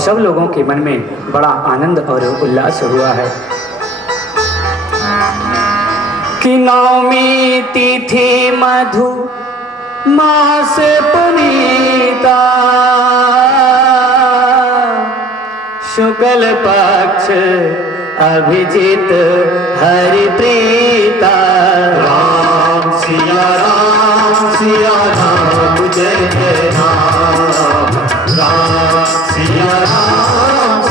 सब लोगों के मन में बड़ा आनंद और उल्लास हुआ है कि नवमी तिथि मधु मास पुनीता शुक्ल पक्ष अभिजित हरि प्रीता। राम सिया राम जय जय राम। राम सिया राम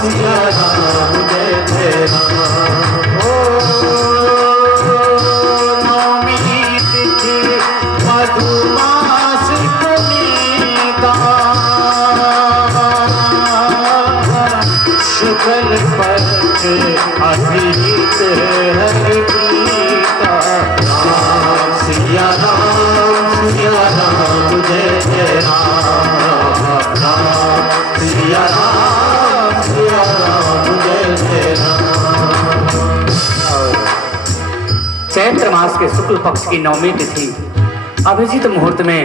जय जय राम। नवमी तिथि मधुमास पुनीता शुक्ल पक्ष अभिजित हरि प्रीता। राम सिया राम जय जय राम। राम सिया राम जय जय राम। चैत्र मास के शुक्ल पक्ष की नवमी तिथि अभिजित मुहूर्त में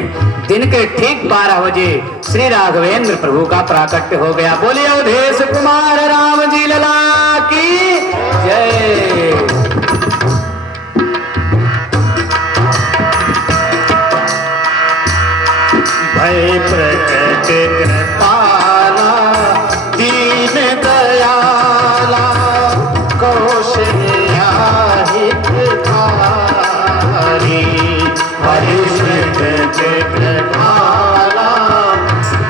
दिन के ठीक 12 बजे श्री राघवेंद्र प्रभु का प्राकट्य हो गया। बोलिए अवधेश कुमार राम जी लला की जय। भय प्रकट कृपाला दीन दयाला कौशल्या हितकारी। भय प्रकट कृपाला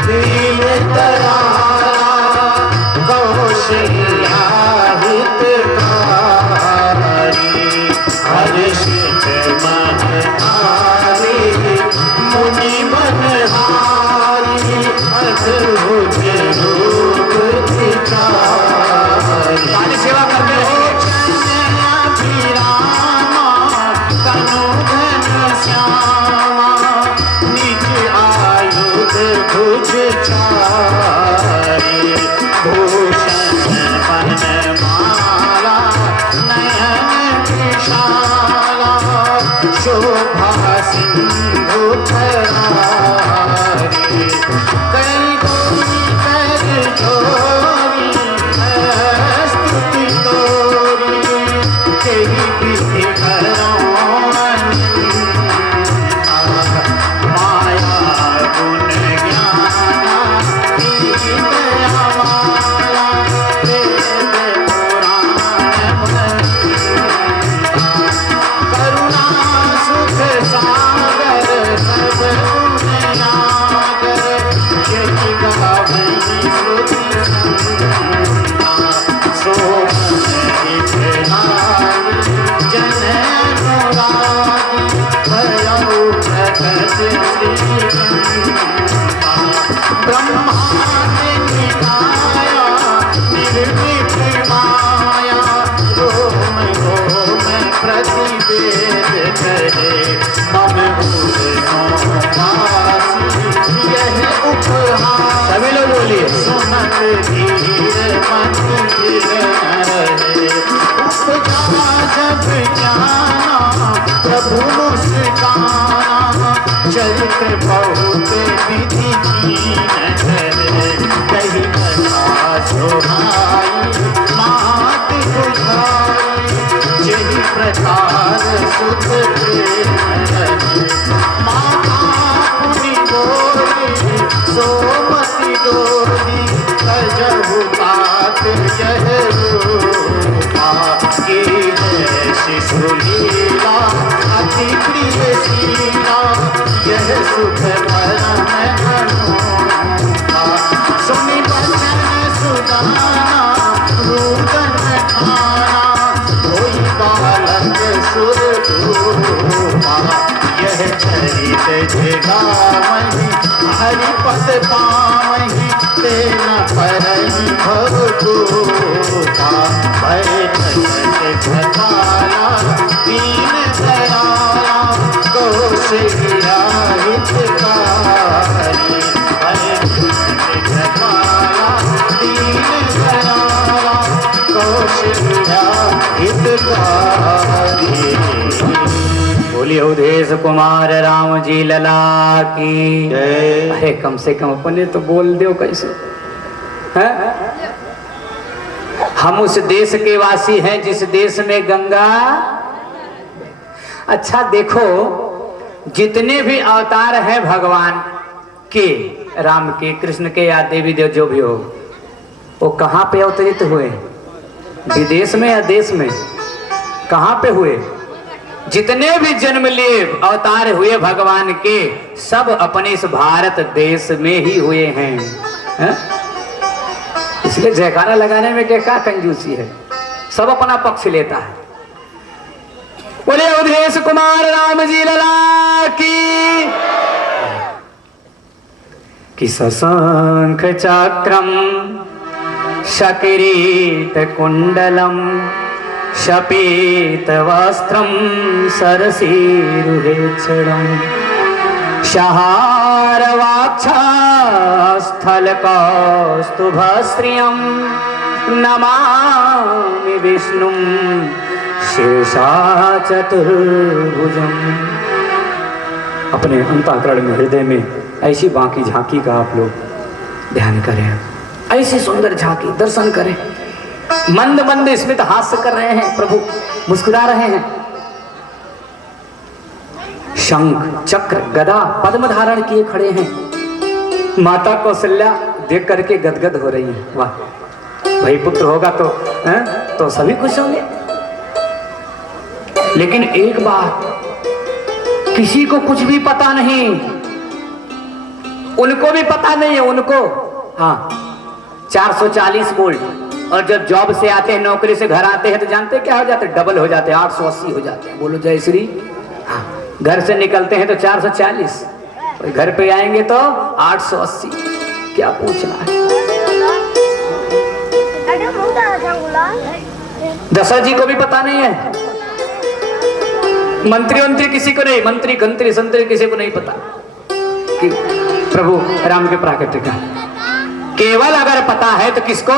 दीन दयाला कौशल्या हितकारी। हर्षित मनहारी मुनि मनहारी अद्भुत रूप दिखारी। सेवा करते हो तनु धन श्यामा निज आयुध भुज चारी। भूषण वनमाला नयन विशाला शोभा सिंधु फरारी। कई कोई कर जोरी स्तुति तोरी तेरी विधि माया गुण ज्ञाना दयामाला वेद पुराण करुणा सुख सागर सब गुणनागर। यही गावई श्रुति संता सो जन अनुरागी भयउ प्रकट श्रीकांता। ब्रह्मांड निकाया निर्मित माया रोम रोम प्रतिवेद करे। मम वासी यह उपहार सभी लोग बोलिए सुनत धीर मति गिर न रहे। उपजा जब ज्ञाना प्रभु मुस्काना चरित बहुत विधि कीन करे। कही कथा सुनाई मात बुझाई यही प्रकार सुख माता पुनि बोली सोमति डोली तजहु तात यह रूपा। के शिशु लीला अति प्रिय शीला यह सुख परम अनूठा। सुनि बचन सुदाना रूदन ठाना कोई बालक सुर रूपा। यह चरित जगावहि हरिपद पावहि तेना परहि भवगोपा। भय प्रकट घटाला दीन दयाला कौशल्या हितकारी। भय प्रकट घटाला दीन दयाला कौशल्या हितकारी। बोलिए अवधेश कुमार राम जी लला की जय। अरे कम से कम अपने तो बोल दो कैसे। हैं? हम उस देश के वासी हैं जिस देश में गंगा। अच्छा देखो, जितने भी अवतार हैं भगवान के, राम के, कृष्ण के या देवी देव जो भी हो, वो कहाँ पे अवतरित हुए? विदेश में या देश में? कहाँ पे हुए? जितने भी जन्म लिए अवतार हुए भगवान के, सब अपने इस भारत देश में ही हुए हैं, हैं? इसलिए जयकारा लगाने में क्या कंजूसी है, सब अपना पक्ष लेता है। बोले अवधेश कुमार राम जी लला की सशंख चक्रम शकिरीट कुंडलम शपीत वस्त्रम सरसीरुहेक्षणम शहारवाक्षस्थल कौस्तुभश्रियं नमामि विष्णुं शेषाचतुर्भुजम्। अपने अंतःकरण में, हृदय में ऐसी बांकी झांकी का आप लोग ध्यान करें, ऐसी सुंदर झांकी दर्शन करें। मंद मंद स्मित हास्य कर रहे हैं प्रभु, मुस्कुरा रहे हैं। शंख चक्र गदा पद्म धारण किए खड़े हैं। माता कौशल्या देख करके गदगद हो रही है। वाह भाई, पुत्र होगा तो सभी खुश होंगे। लेकिन एक बात, किसी को कुछ भी पता नहीं, उनको भी पता नहीं है उनको। हाँ, 440 वोल्ट, और जब जॉब से आते हैं, नौकरी से घर आते हैं तो जानते क्या हो जाते हैं? डबल हो जाते हैं, 880 हो जाते हैं। बोलो जय श्री। हाँ, घर से निकलते हैं तो 440, और घर पे आएंगे तो 880। क्या पूछना है? दशरथ जी को भी पता नहीं है, मंत्री किसी को नहीं, मंत्री गंत्री संतरी किसी को नहीं पता कि प्रभु राम के प्राकट्य का। केवल अगर पता है तो किसको?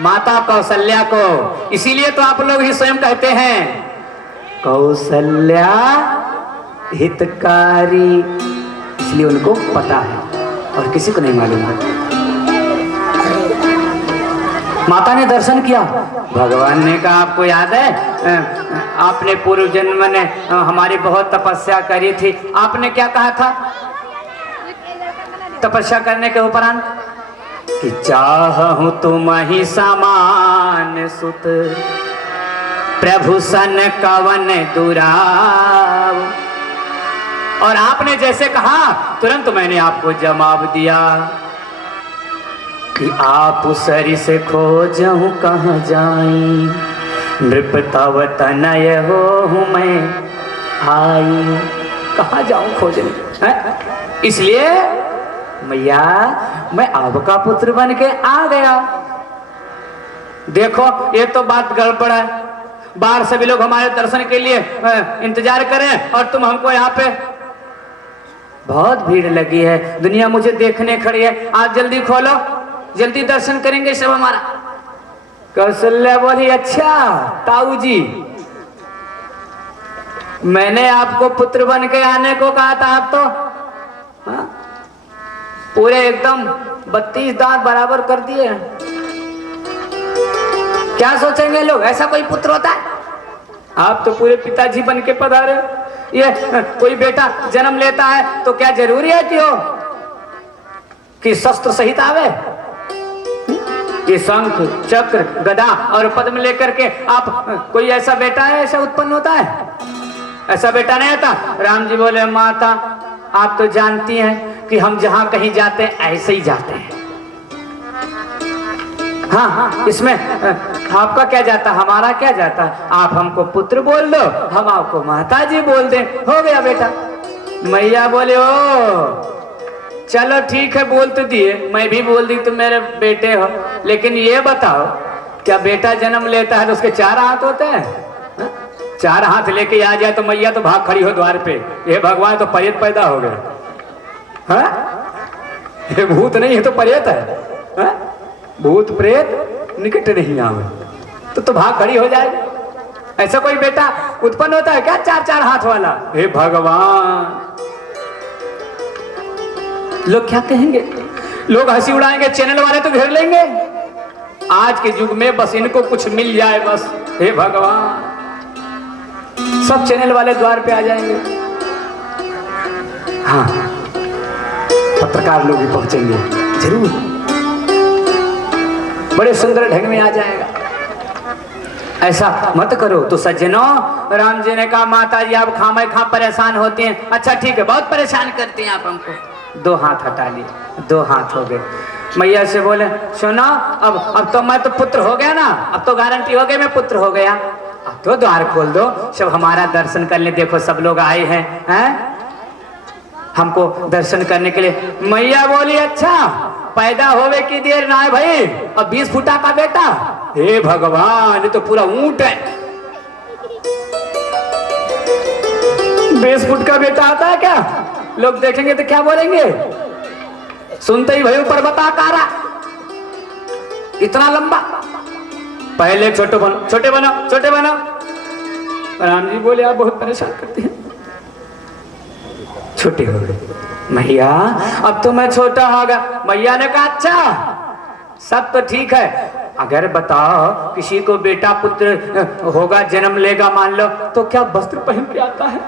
माता कौशल्या को। इसीलिए तो आप लोग ही स्वयं कहते हैं कौशल्या हितकारी, इसलिए उनको पता है और किसी को नहीं मालूम है। माता ने दर्शन किया, भगवान ने कहा आपको याद है आपने पूर्व जन्म ने हमारी बहुत तपस्या करी थी। आपने क्या कहा था तपस्या करने के उपरांत? कि चाहूं तुम ही समान सुत, प्रभु सन कवन दुराव। और आपने जैसे कहा तुरंत मैंने आपको जवाब दिया कि आप सरिस खोजहूं कहाँ जाई, नृप तव तनय हो मैं आई। कहाँ जाऊं खोजने? इसलिए मैया मैं आपका पुत्र बन के आ गया। देखो ये तो बात गड़बड़ है, बाहर सभी लोग हमारे दर्शन के लिए इंतजार करें और तुम हमको यहाँ पे, बहुत भीड़ लगी है, दुनिया मुझे देखने खड़ी है, आप जल्दी खोलो, जल्दी दर्शन करेंगे सब हमारा। कौशल्या बोली अच्छा ताऊ जी, मैंने आपको पुत्र बन के आने को कहा था, आप तो हाँ? पूरे एकदम 32 दांत बराबर कर दिए। क्या सोचेंगे लोग, ऐसा कोई पुत्र होता है? आप तो पूरे पिताजी बन के पधारे। ये कोई बेटा जन्म लेता है तो क्या जरूरी है कि शस्त्र सहित आवे? ये शंख चक्र गदा और पद्म लेकर के आप, कोई ऐसा बेटा है ऐसा उत्पन्न होता है? ऐसा बेटा नहीं आता। राम जी बोले माता आप तो जानती हैं कि हम जहां कहीं जाते हैं ऐसे ही जाते हैं। हाँ, इसमें आपका क्या जाता, हमारा क्या जाता? आप हमको पुत्र बोल दो, हम आपको माता जी बोल दें, हो गया बेटा। मैया बोले ओ चलो ठीक है, बोल तो दिए, मैं भी बोल दी तुम मेरे बेटे हो, लेकिन ये बताओ क्या बेटा जन्म लेता है तो उसके 4 हाथ होते हैं? 4 हाथ लेके आ जाए तो मैया तो भाग खड़ी हो द्वार पे, ये भगवान तो प्रेत पैदा हो गए। हाँ? ये भूत नहीं है तो प्रेत है। हाँ? भूत प्रेत निकट नहीं आवे तो भाग खड़ी हो जाएगी। ऐसा कोई बेटा उत्पन्न होता है क्या 4 हाथ वाला? हे भगवान, लोग क्या कहेंगे? लोग हंसी उड़ाएंगे, चैनल वाले तो घेर लेंगे। आज के युग में बस इनको कुछ मिल जाए बस, हे भगवान, सब चैनल वाले द्वार पे आ जाएंगे। हाँ, पत्रकार लोग भी पहुंचेंगे जरूर, बड़े सुंदर ढंग में आ जाएगा। ऐसा मत करो। तो सज्जनों, राम जी ने कहा माता जी आप खामे खा परेशान होते हैं। अच्छा ठीक है, बहुत परेशान करते हैं आप हमको। 2 हाथ हटा लिए, 2 हाथ हो गए। मैया से बोले सुनो, अब तो मैं तो पुत्र हो गया ना, अब तो गारंटी हो गई मैं पुत्र हो गया, अब तो द्वार खोल दो, सब हमारा दर्शन करने। देखो सब लोग आए हैं हमको दर्शन करने के लिए। मैया बोली अच्छा, पैदा होवे की देर ना है भाई, अब 20 फुटा का बेटा, हे भगवान, ये तो पूरा ऊंट है। 20 फुट का बेटा आता है क्या? लोग देखेंगे तो क्या बोलेंगे? सुनते ही भाई ऊपर बताकारा, इतना लंबा। पहले छोटे बनो, छोटे बनो, छोटे बनो। राम जी बोले आप बहुत परेशान करते हैं। छोटे हो गए। मैया अब तो मैं छोटा हो गया। मैया ने कहा अच्छा सब तो ठीक है, अगर बताओ किसी को बेटा पुत्र होगा, जन्म लेगा मान लो, तो क्या वस्त्र पहन के आता है?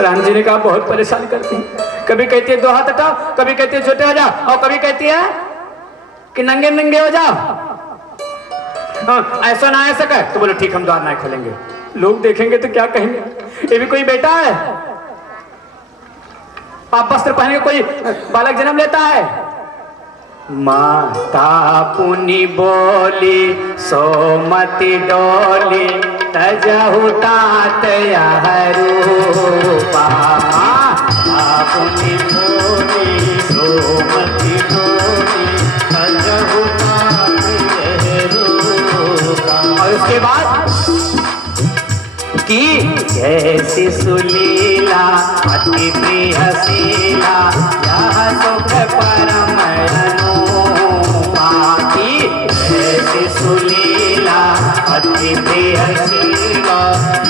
राम जी ने कहा बहुत परेशान करती है। कभी कहती है 2 हाथ हटाओ, कभी कहती है छोटे हो जाओ, और कभी कहती है कि नंगे नंगे हो जाओ। ऐसा ना ऐसा कह तो बोलो ठीक हम द्वार ना खोलेंगे। लोग देखेंगे तो क्या कहेंगे, ये भी कोई बेटा है? आप वस्त्र पहन के कोई बालक जन्म लेता है? माता पुनि बोली सोमति डोली, तजहु तात रूपा। पुनि बोली सोमति डोली, तजहु तात रूपा। और उसके बाद की जैसी सुलीला अति प्रियशीला, यह सुख परम अनुपा। की जैसी सुलीला अति प्रियशीला,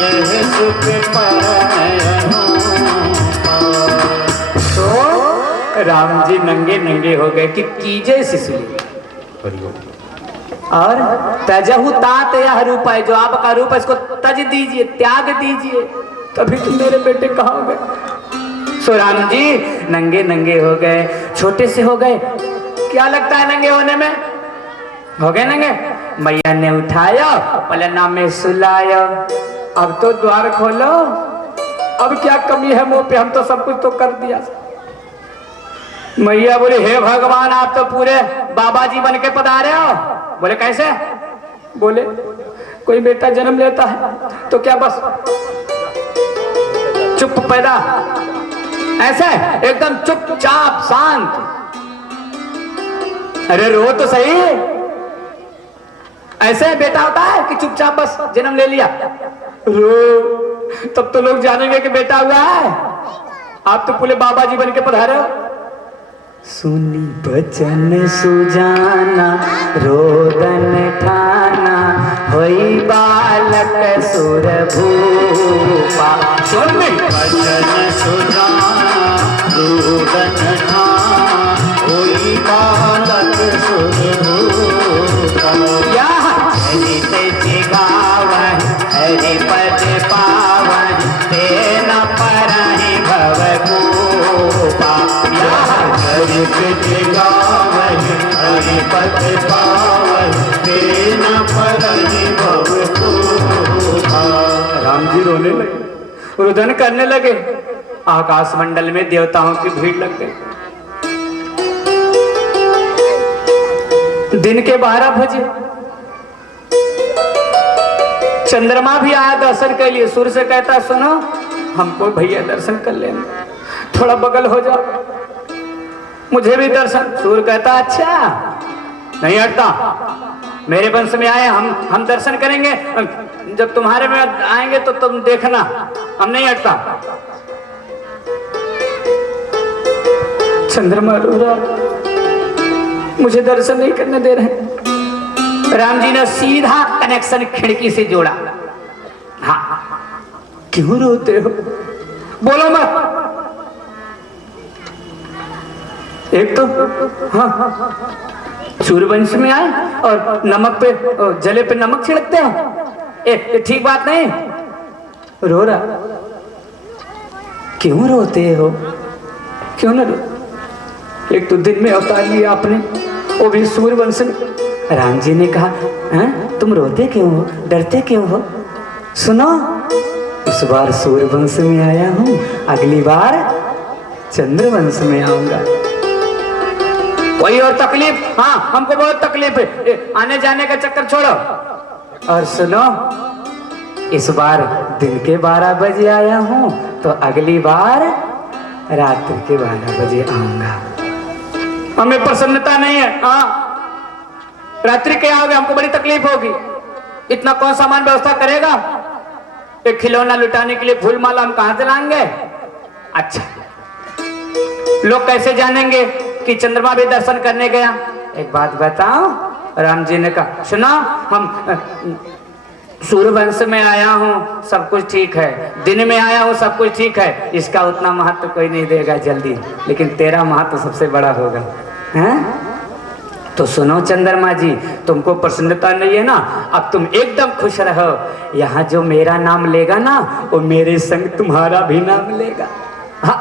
यह सुख परम अनुपा। तो राम जी नंगे नंगे हो गए कि कीजे सुलीला, और तजहु तात यह रूप है, जो आपका रूप है इसको तज दीजिए, त्याग दीजिए, तभी तुम मेरे बेटे कहोगे। सो राम जी नंगे नंगे हो गए, छोटे से हो गए। क्या लगता है नंगे होने में? हो गए नंगे। मैया ने उठाया, पलना में सुलाया, अब तो द्वार खोलो, अब क्या कमी है मुंह पे, हम तो सब कुछ तो कर दिया। मैया बोले हे भगवान आप तो पूरे बाबा जी बन के पधारे हो। बोले कैसे? बोले कोई बेटा जन्म लेता है तो क्या बस चुप पैदा, ऐसे एकदम चुपचाप शांत? अरे रो तो सही, ऐसे बेटा होता है कि चुपचाप बस जन्म ले लिया? रो तब तो लोग जानेंगे कि बेटा हुआ है। आप तो पूरे बाबा जी बन के पधारे हो। सुनी बचन सुजाना, रोदन ठाना, होई बालक सुर भूपा। सुन बचन सुजाना, रोदन ठाना, होई बालक सुर भूपा। चरित जिगावन हरि पद पावन, तेना परहि भव भूपा। चरित जिगावन हरि पद पावन, तेना परहि भव भूपा। राम जी रोने लगे, रुदन करने लगे। आकाश मंडल में देवताओं की भीड़ लग गई। दिन के 12 बजे चंद्रमा भी आया दर्शन के लिए। सूर्य से कहता सुनो हमको भैया दर्शन कर लेना, थोड़ा बगल हो जाओ, मुझे भी दर्शन। सूर्य कहता अच्छा नहीं हटता, मेरे वंश में आए हम दर्शन करेंगे, जब तुम्हारे में आएंगे तो तुम देखना, हम नहीं हटता। चंद्रमा रो रहा, मुझे दर्शन नहीं करने दे रहे। राम जी ने सीधा कनेक्शन खिड़की से जोड़ा। हाँ क्यों रोते हो? बोलो मत। एक तो हाँ सूर्यवंश में आए और नमक पे जले पे नमक छिड़कते हो। ये ठीक बात नहीं। रो रहा, क्यों रोते हो? क्यों ना रो? एक तो दिन में अवतार लिया आपने, वो भी सूर्यवंश में। राम जी ने कहा, हैं तुम रोते क्यों हो, डरते क्यों हो? सुनो, इस बार सूर्यवंश में आया हूं, अगली बार चंद्रवंश में आऊंगा। वही और तकलीफ, हाँ हमको बहुत तकलीफ है, आने जाने का चक्कर छोड़ो। और सुनो, इस बार दिन के 12 बजे आया हूं, तो अगली बार रात्रि के 12 बजे आऊंगा। हमें प्रसन्नता नहीं है। हाँ रात्रि के आओगे हमको बड़ी तकलीफ होगी। इतना कौन सामान व्यवस्था करेगा? एक खिलौना लुटाने के लिए फूल माला हम कहां से लाएंगे? अच्छा, लोग कैसे जानेंगे कि चंद्रमा भी दर्शन करने गया? एक बात बताओ, राम जी ने कहा, सुना हम सूर्यवंश में आया हूँ, सब कुछ ठीक है, दिन में आया हूँ, सब कुछ ठीक है, इसका उतना महत्व कोई नहीं देगा जल्दी, लेकिन तेरा महत्व सबसे बड़ा होगा। हैं? तो सुनो चंद्रमा जी, तुमको प्रसन्नता नहीं है ना, अब तुम एकदम खुश रहो। यहाँ जो मेरा नाम लेगा ना, वो मेरे संग तुम्हारा भी नाम लेगा। हाँ,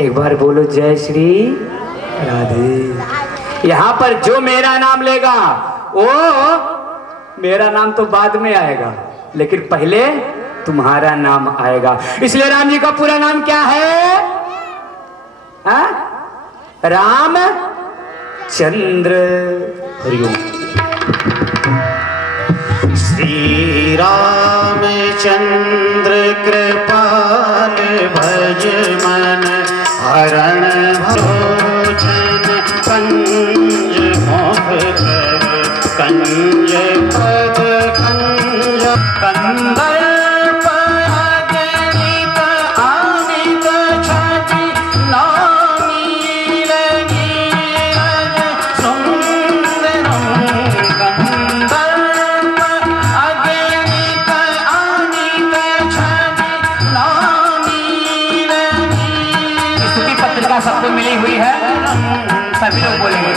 एक बार बोलो जय श्री राधे। यहाँ पर जो मेरा नाम लेगा, वो मेरा नाम तो बाद में आएगा, लेकिन पहले तुम्हारा नाम आएगा। इसलिए राम जी का पूरा नाम क्या है? हा? राम चंद्र। हरिओम। श्री रामचंद्र कृपाल भज मन हरण भोजन कंज मोह कर कंज पद कंज कंदर परागणित आनित छवि नानील नीरज सुंदरम कंदर परागणित आनित छवि नानील नीरज। स्तुति पत्रिका सबको मिली हुई है, सभी लोग बोलेंगे।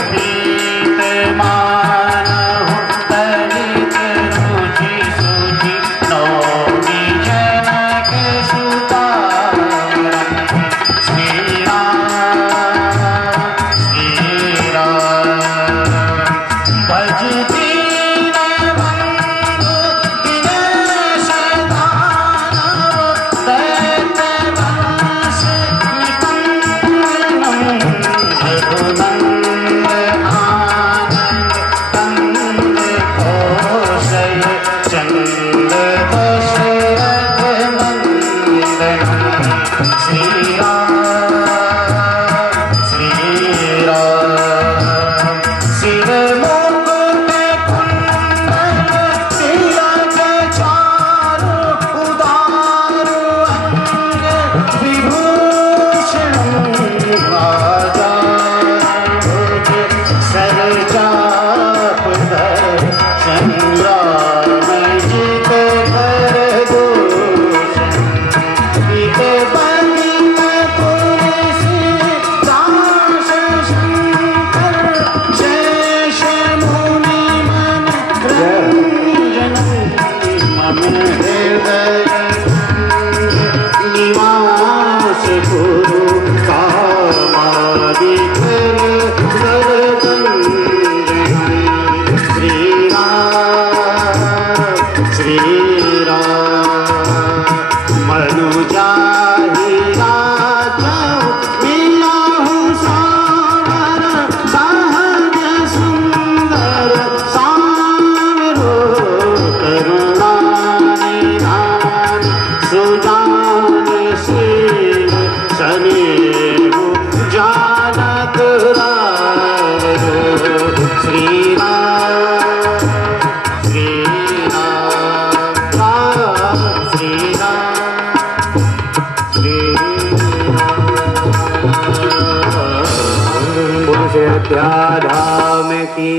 धाम की।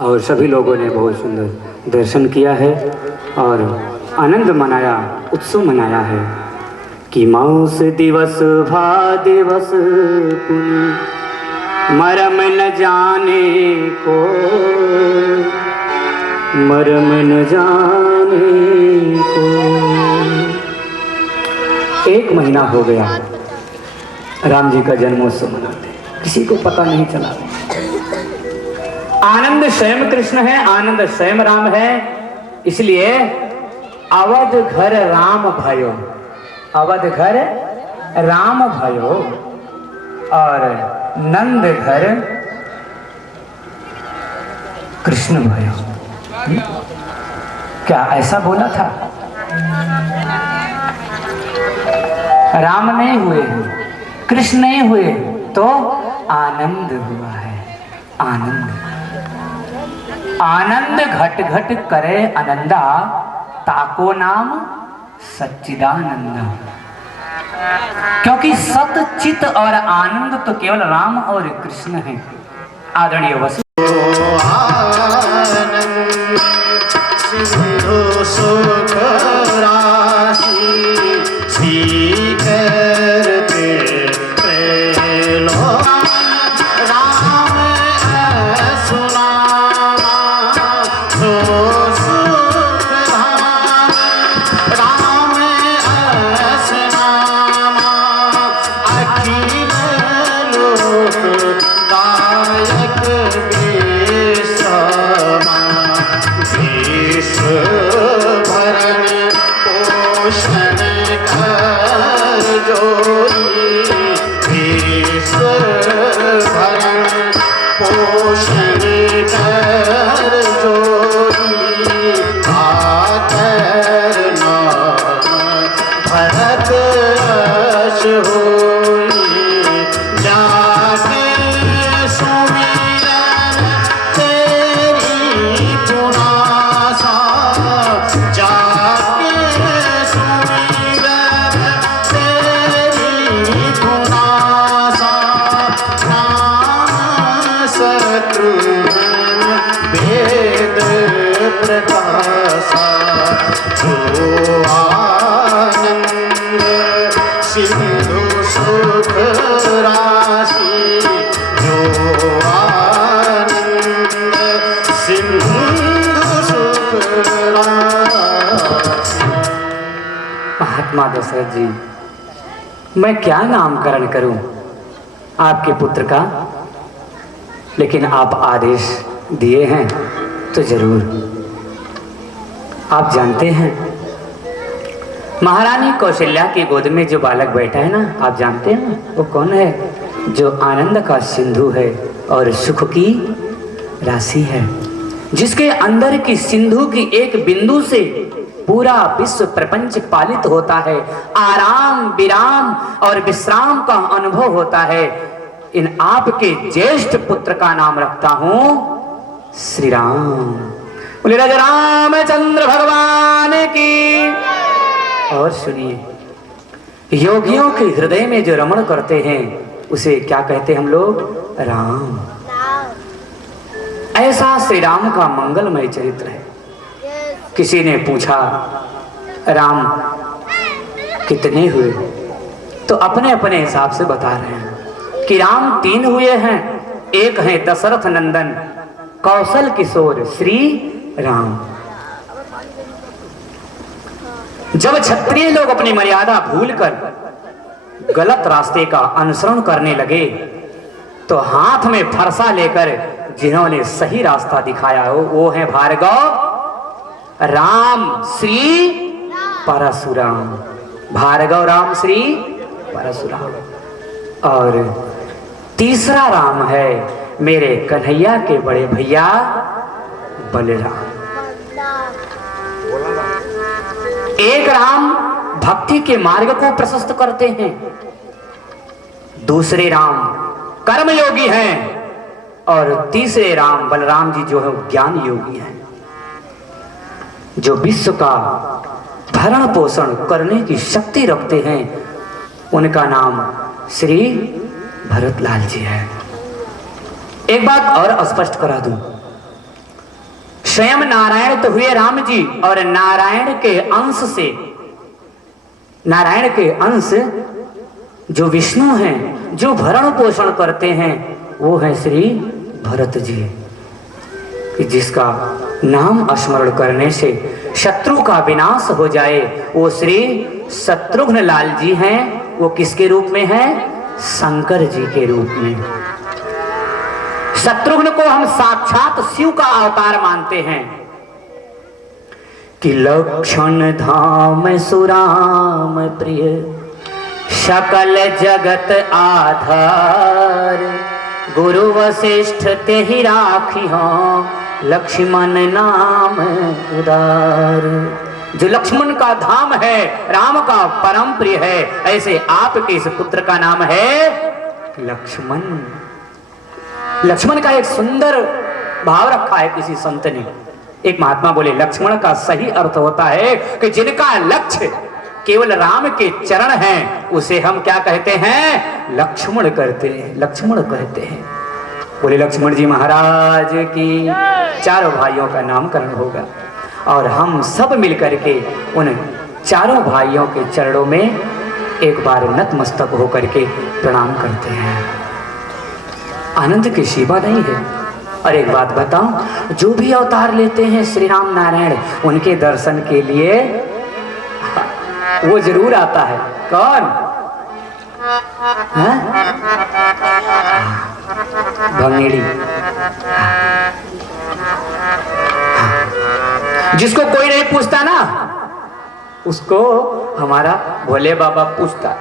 और सभी लोगों ने बहुत सुंदर दर्शन किया है और आनंद मनाया, उत्सव मनाया है कि कि मास दिवस भा दिवस पुनि मरम न जाने को, मरम न जाने को। एक महीना हो गया राम जी का जन्मोत्सव मनाते, किसी को पता नहीं चला। आनंद स्वयं कृष्ण है, आनंद स्वयं राम है, इसलिए अवध घर राम भयो, अवध घर राम भयो और नंद घर कृष्ण भयो। क्या ऐसा बोला था? राम नहीं हुए, कृष्ण नहीं हुए, तो आनंद हुआ है। आनंद, आनंद घट घट करे आनंदा, ताको नाम सच्चिदानंद। क्योंकि सत चित और आनंद तो केवल राम और कृष्ण है। आदरणीय वसु सिंधु सुख राशि महात्मा दशरथ जी, मैं क्या नामकरण करूं आपके पुत्र का, लेकिन आप आदेश दिए हैं तो जरूर। आप जानते हैं महारानी कौशल्या की गोद में जो बालक बैठा है ना, आप जानते हैं वो कौन है? जो आनंद का सिंधु है और सुख की राशि है, जिसके अंदर की सिंधु की एक बिंदु से पूरा विश्व प्रपंच पालित होता है, आराम विराम और विश्राम का अनुभव होता है। इन आपके ज्येष्ठ पुत्र का नाम रखता हूं श्री राम। बोले राजा रामचंद्र भगवान की। और सुनिए, योगियों के हृदय में जो रमण करते हैं उसे क्या कहते हैं हम लोग? राम। ऐसा श्री राम का मंगलमय चरित्र है। किसी ने पूछा राम कितने हुए, तो अपने अपने हिसाब से बता रहे हैं कि राम 3 हुए हैं। एक है दशरथ नंदन कौशल किशोर श्री राम। जब क्षत्रिय लोग अपनी मर्यादा भूलकर गलत रास्ते का अनुसरण करने लगे, तो हाथ में फरसा लेकर जिन्होंने सही रास्ता दिखाया हो वो है भार्गव राम श्री परशुराम। भार्गव राम श्री परशुराम। और तीसरा राम है मेरे कन्हैया के बड़े भैया बलराम। एक राम भक्ति के मार्ग को प्रशस्त करते हैं, दूसरे राम कर्मयोगी हैं और तीसरे राम बलराम जी जो है ज्ञान योगी हैं, जो विश्व का भरण पोषण करने की शक्ति रखते हैं। उनका नाम श्री भरतलाल जी है। एक बात और स्पष्ट करा दूं, स्वयं नारायण तो हुए राम जी और नारायण के अंश से नारायण के अंश जो विष्णु हैं, जो भरण पोषण करते हैं, वो है श्री भरत जी, कि जिसका नाम स्मरण करने से शत्रु का विनाश हो जाए। वो श्री शत्रुघ्न लाल जी हैं। वो किसके रूप में है? शंकर जी के रूप में। शत्रुघ्न को हम साक्षात शिव का अवतार मानते हैं कि लक्षण धाम सुराम प्रिय सकल जगत आधार, गुरु वशिष्ठ ते ही राखी हो लक्ष्मण नाम उदार। जो लक्ष्मण का धाम है, राम का परम प्रिय है, ऐसे आपके इस पुत्र का नाम है लक्ष्मण। लक्ष्मण का एक सुंदर भाव रखा है किसी संत ने। एक महात्मा बोले लक्ष्मण का सही अर्थ होता है कि जिनका लक्ष्य केवल राम के चरण हैं, उसे हम क्या कहते हैं? लक्ष्मण करते हैं, लक्ष्मण कहते हैं। बोले लक्ष्मण जी महाराज की चारों भाइयों का नामकरण होगा और हम सब मिलकर के उन चारों भाइयों के चरणों में एक बार नतमस्तक होकर के प्रणाम करते हैं। आनंद की सीमा नहीं है। और एक बात बताऊं, जो भी अवतार लेते हैं श्री राम नारायण, उनके दर्शन के लिए वो जरूर आता है। कौन? भंगेड़ी। जिसको कोई नहीं पूछता ना, उसको हमारा भोले बाबा पूछता।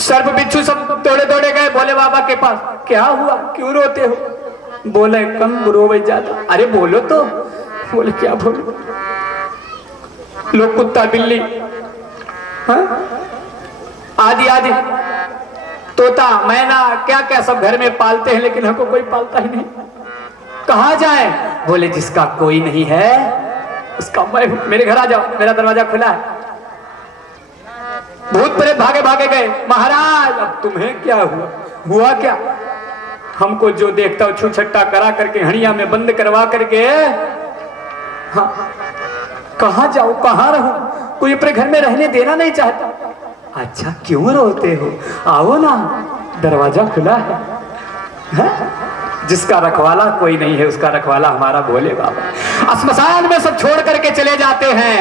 सर्प बिच्छू सब दौड़े दौड़े गए भोले बाबा के पास। क्या हुआ, क्यों रोते हो? बोले कम रोवे ज्यादा। अरे बोलो तो। बोले क्या बोलो? लोग कुत्ता बिल्ली, आदि आदि, तोता मैना क्या क्या सब घर में पालते हैं, लेकिन हमको कोई पालता ही नहीं। कहाँ जाए? बोले जिसका कोई नहीं है उसका मैं हूं। मेरे घर आ जाओ, मेरा दरवाजा खुला है। भूत प्रेत भागे भागे गए। महाराज अब तुम्हें क्या हुआ? हुआ क्या? हमको जो देखता हो छू छट्टा करा करके हड़िया में बंद करवा करके, हाँ कहाँ जाओ, कहाँ रहो? कोई अपने घर में रहने देना नहीं चाहता। अच्छा क्यों रोते हो? आओ ना, दरवाजा खुला है। जिसका रखवाला कोई नहीं है, उसका रखवाला हमारा भोले बाबा। श्मशान में सब छोड़ करके चले जाते हैं।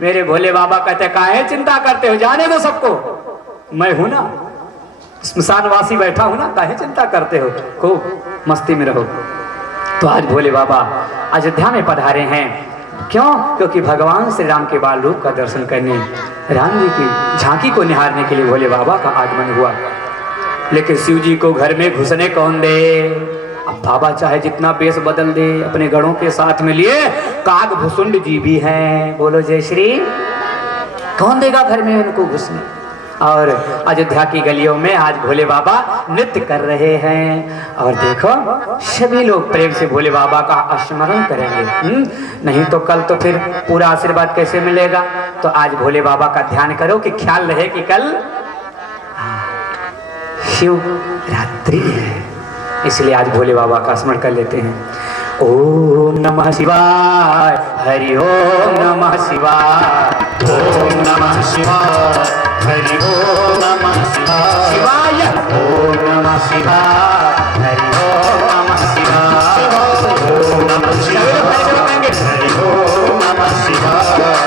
मेरे भोले बाबा कहते काहे चिंता करते हो, जाने दो सबको, मैं हूं ना, श्मशानवासी बैठा हूं ना, काहे चिंता करते हो, खूब मस्ती में रहो। तो आज भोले बाबा अयोध्या में पधारे हैं। क्यों? क्योंकि भगवान श्री राम के बाल रूप का दर्शन करने, राम जी की झांकी को निहारने के लिए भोले बाबा का आगमन हुआ। लेकिन शिव जी को घर में घुसने कौन दे? अब बाबा चाहे जितना बेस बदल दे, अपने गढ़ों के साथ में लिए काग भुसुंड जी भी हैं। बोलो जय श्री। कौन देगा घर में उनको घुसने? और अयोध्या की गलियों में आज भोले बाबा नृत्य कर रहे हैं। और देखो सभी लोग प्रेम से भोले बाबा का स्मरण करेंगे। नहीं तो कल तो फिर पूरा आशीर्वाद कैसे मिलेगा? तो आज भोले बाबा का ध्यान करो कि ख्याल रहे कि कल शिव रात्रि है, इसलिए आज भोले बाबा का स्मरण कर लेते हैं। ओम नमः शिवाय, हरि ओम नमः शिवाय, ओम नमः शिवाय, हरि ओम नमः शिवाय, शिवाय ओम नमः शिवाय, हरि ओम नमः शिवाय, ओम नमः शिवाय, हरि ओम नमः शिवाय।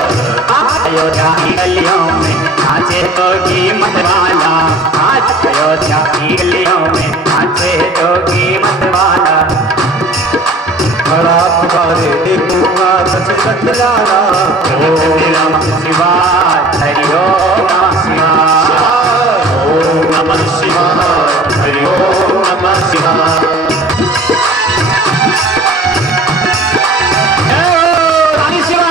अयोध्या की गलियों में नाचे जोगी मतवाला, आज अयोध्या की गलियों में नाचे जोगी मतवाला। खड़ा पुकारे देखूंगा सच सतलाना। ओम नमः शिवाय, हरि ओम नमः शिवाय, ओम नमः शिवाय, हरि ओम नमः शिवाय। रानी शिवा।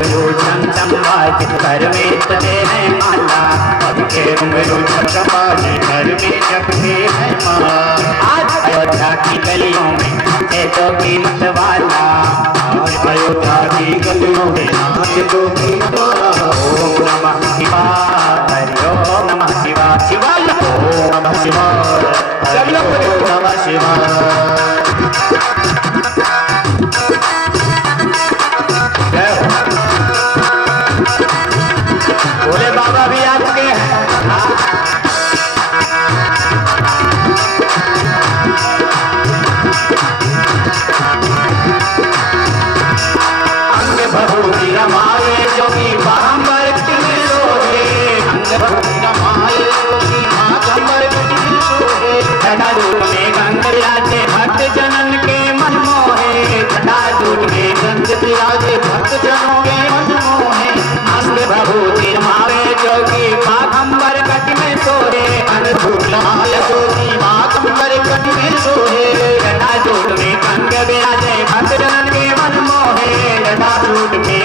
घुंघरू चमचम बाज घर में चले हैं माला पग के घुंघरू चमचम बाज घर में जपते हैं माला आज अयोध्या की गलियों में है तो कीमत वाला आज अयोध्या की गलियों में नाच जो कीमत वाला ओम नमः शिवाय हरि ओम नमः शिवाय शिवाय ओम नमः शिवाय हरि ओम नमः शिवाय जय हो। भोले बाबा भी आ चुके हैं अंग भभूति रमाए जोगी बारंबार कितने सोहे अंग भभूति रमाए जोगी बारंबार कितने सोहे जटा दूत में गंग विराजे भक्त जनन के मन मोहे जटा दूत में गंग विराजे भक्त जनों के मन मोहे अंग भभूति रमाए जोगी बारंबार कट में सोहे अंग भभूति रमाए जोगी बारंबार कट में सोहे जटा दूत में गंग विराजे भक्त जनन के मन मोहे जटा दूत में